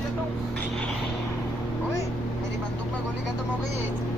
लेता हूँ। ओए, मेरी बंदूक में गोली खत्म हो गई है,